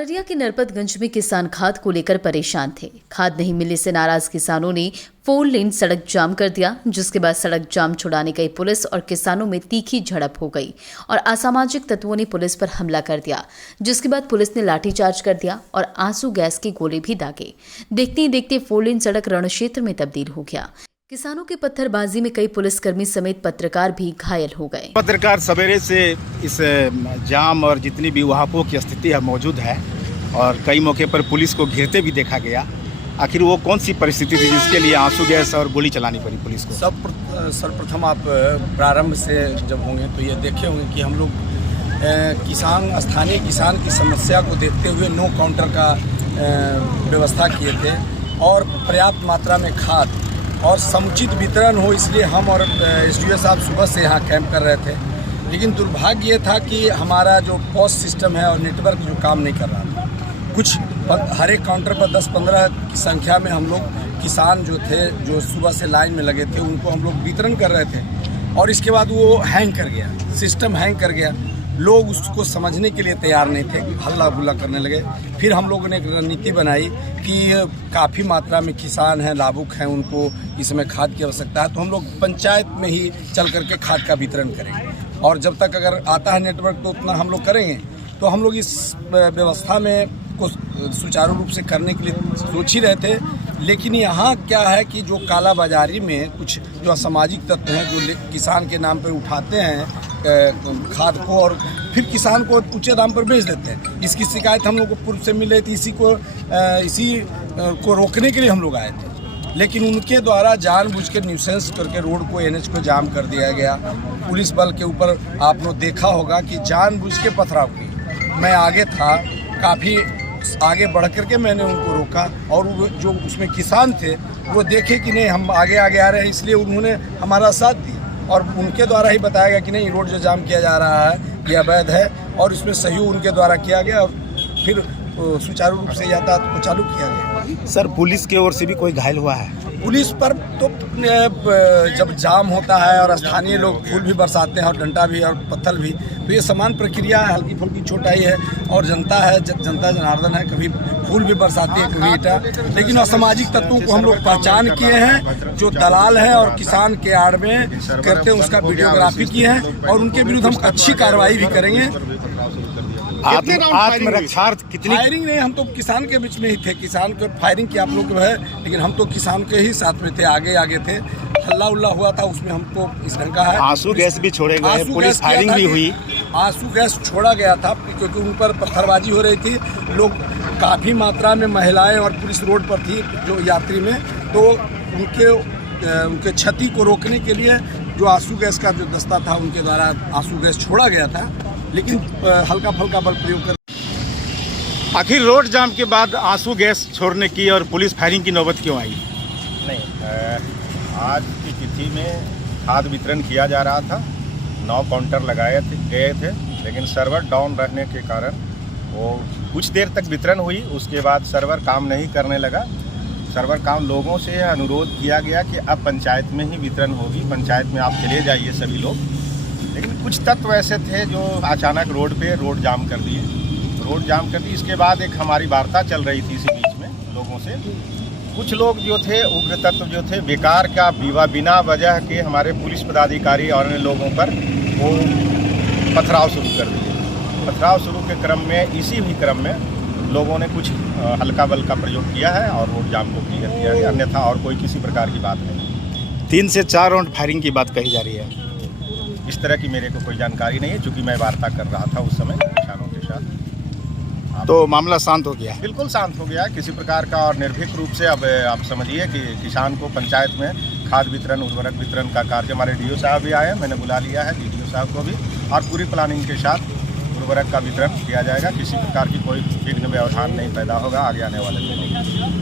अररिया के नरपतगंज में किसान खाद को लेकर परेशान थे। खाद नहीं मिलने से नाराज किसानों ने 4 लेन सड़क जाम कर दिया, जिसके बाद सड़क जाम छुड़ाने गई पुलिस और किसानों में तीखी झड़प हो गई और असामाजिक तत्वों ने पुलिस पर हमला कर दिया, जिसके बाद पुलिस ने लाठीचार्ज कर दिया और आंसू गैस के गोले भी दागे। देखते ही देखते 4 लेन सड़क रणक्षेत्र में तब्दील हो गया। किसानों की पत्थरबाजी में कई पुलिसकर्मी समेत पत्रकार भी घायल हो गए। पत्रकार सवेरे से इस जाम और जितनी भी वहापों की स्थिति है मौजूद है और कई मौके पर पुलिस को घेरते भी देखा गया। आखिर वो कौन सी परिस्थिति थी जिसके लिए आंसू गैस और गोली चलानी पड़ी पुलिस को? सर्वप्रथम आप प्रारंभ से जब होंगे तो ये देखे होंगे कि हम लोग स्थानीय किसान की समस्या को देखते हुए नो काउंटर का व्यवस्था किए थे और पर्याप्त मात्रा में खाद और समुचित वितरण हो, इसलिए हम और एसडीओ साहब सुबह से यहाँ कैंप कर रहे थे। लेकिन दुर्भाग्य ये था कि हमारा जो पोस्ट सिस्टम है और नेटवर्क जो काम नहीं कर रहा था। कुछ हर एक काउंटर पर 10-15 की संख्या में हम लोग किसान जो थे, जो सुबह से लाइन में लगे थे, उनको हम लोग वितरण कर रहे थे और इसके बाद वो हैंग कर गया, सिस्टम हैंग कर गया। लोग उसको समझने के लिए तैयार नहीं थे, हल्ला गुल्ला करने लगे। फिर हम लोगों ने एक रणनीति बनाई कि काफ़ी मात्रा में किसान हैं, लाभुक हैं, उनको इस समय खाद की आवश्यकता है, तो हम लोग पंचायत में ही चल करके खाद का वितरण करेंगे और जब तक अगर आता है नेटवर्क तो उतना हम लोग करेंगे। तो हम लोग इस व्यवस्था में को सुचारू रूप से करने के लिए सोच ही रहे थे। लेकिन यहाँ क्या है कि जो काला बाजारी में कुछ जो असामाजिक तत्व हैं जो किसान के नाम पर उठाते हैं खाद को और फिर किसान को ऊंचे दाम पर बेच देते हैं, इसकी शिकायत हम लोग को पूर्व से मिल रही थी। इसी को रोकने के लिए हम लोग आए थे, लेकिन उनके द्वारा जानबूझकर न्यूसेंस करके रोड को एनएच को जाम कर दिया गया। पुलिस बल के ऊपर आपने देखा होगा कि जानबूझ के पथराव की। मैं आगे था, काफ़ी आगे बढ़ करके मैंने उनको रोका और जो उसमें किसान थे वो देखे कि नहीं हम आगे आ रहे हैं, इसलिए उन्होंने हमारा साथ दिया और उनके द्वारा ही बताया गया कि नहीं रोड जो जाम किया जा रहा है ये अवैध है और इसमें सहयोग उनके द्वारा किया गया और फिर सुचारू रूप से यातायात को चालू किया गया। सर, पुलिस की ओर से भी कोई घायल हुआ है? पुलिस पर तो जब जाम होता है और स्थानीय लोग फूल भी बरसाते हैं और डंडा भी और पत्थर भी, तो ये समान प्रक्रिया है, हल्की फुल्की चोटाई है और जनता है, जनता जनार्दन है, कभी फूल भी बरसाती है, कभी ईटा। लेकिन असामाजिक तत्वों को हम लोग पहचान किए हैं, जो दलाल हैं और किसान के आड़ में करते हैं, उसका वीडियोग्राफी की है और उनके विरुद्ध हम अच्छी कार्रवाई भी करेंगे। आत्मरक्षार्थ कितनी फायरिंग नहीं, हम तो किसान के बीच में ही थे। किसान को फायरिंग की आप लोग है, लेकिन हम तो किसान के ही साथ में थे, आगे थे। हल्ला उल्ला हुआ था, उसमें हमको इस ढंग का है। आंसू गैस भी छोड़े गए, पुलिस फायरिंग भी हुई। आंसू गैस छोड़ा गया था क्योंकि उन पर पत्थरबाजी हो रही थी। लोग काफ़ी मात्रा में महिलाएं और पुलिस रोड पर थी जो यात्री में, तो उनके क्षति को रोकने के लिए जो आंसू गैस का जो दस्ता था उनके द्वारा आंसू गैस छोड़ा गया था, लेकिन हल्का फुल्का बल प्रयोग कर। आखिर रोड जाम के बाद आंसू गैस छोड़ने की और पुलिस फायरिंग की नौबत क्यों आई? नहीं, आज की तिथि में खाद वितरण किया जा रहा था, 9 काउंटर लगाए गए थे, लेकिन सर्वर डाउन रहने के कारण वो कुछ देर तक वितरण हुई। उसके बाद सर्वर काम नहीं करने लगा। सर्वर काम लोगों से अनुरोध किया गया कि अब पंचायत में ही वितरण होगी, पंचायत में आप चले जाइए सभी लोग। लेकिन कुछ तत्व ऐसे थे जो अचानक रोड जाम कर दिए। इसके बाद एक हमारी वार्ता चल रही थी इसी बीच में लोगों से। कुछ लोग जो थे, उग्र तत्व जो थे, बेकार का बिना वजह के हमारे पुलिस पदाधिकारी और अन्य लोगों पर वो पथराव शुरू कर दिए। पथराव शुरू के क्रम में, इसी ही क्रम में लोगों ने कुछ हल्का बल का प्रयोग किया है और रोड जाम को क्लियर किया गया, अन्यथा और कोई किसी प्रकार की बात नहीं। 3 से 4 राउंड फायरिंग की बात कही जा रही है। इस तरह की मेरे को कोई जानकारी नहीं है, चूँकि मैं वार्ता कर रहा था उस समय किसानों के साथ। तो मामला शांत हो गया? बिल्कुल शांत हो गया किसी प्रकार का, और निर्भीक रूप से अब आप समझिए कि किसान को पंचायत में खाद वितरण, उर्वरक वितरण का कार्य, हमारे डीओ साहब भी आए, मैंने बुला लिया है डीडीओ साहब को भी, और पूरी प्लानिंग के साथ उर्वरक का वितरण किया जाएगा। किसी प्रकार की कोई विघ्न व्यवधान नहीं पैदा होगा आगे आने वाले दिनों में।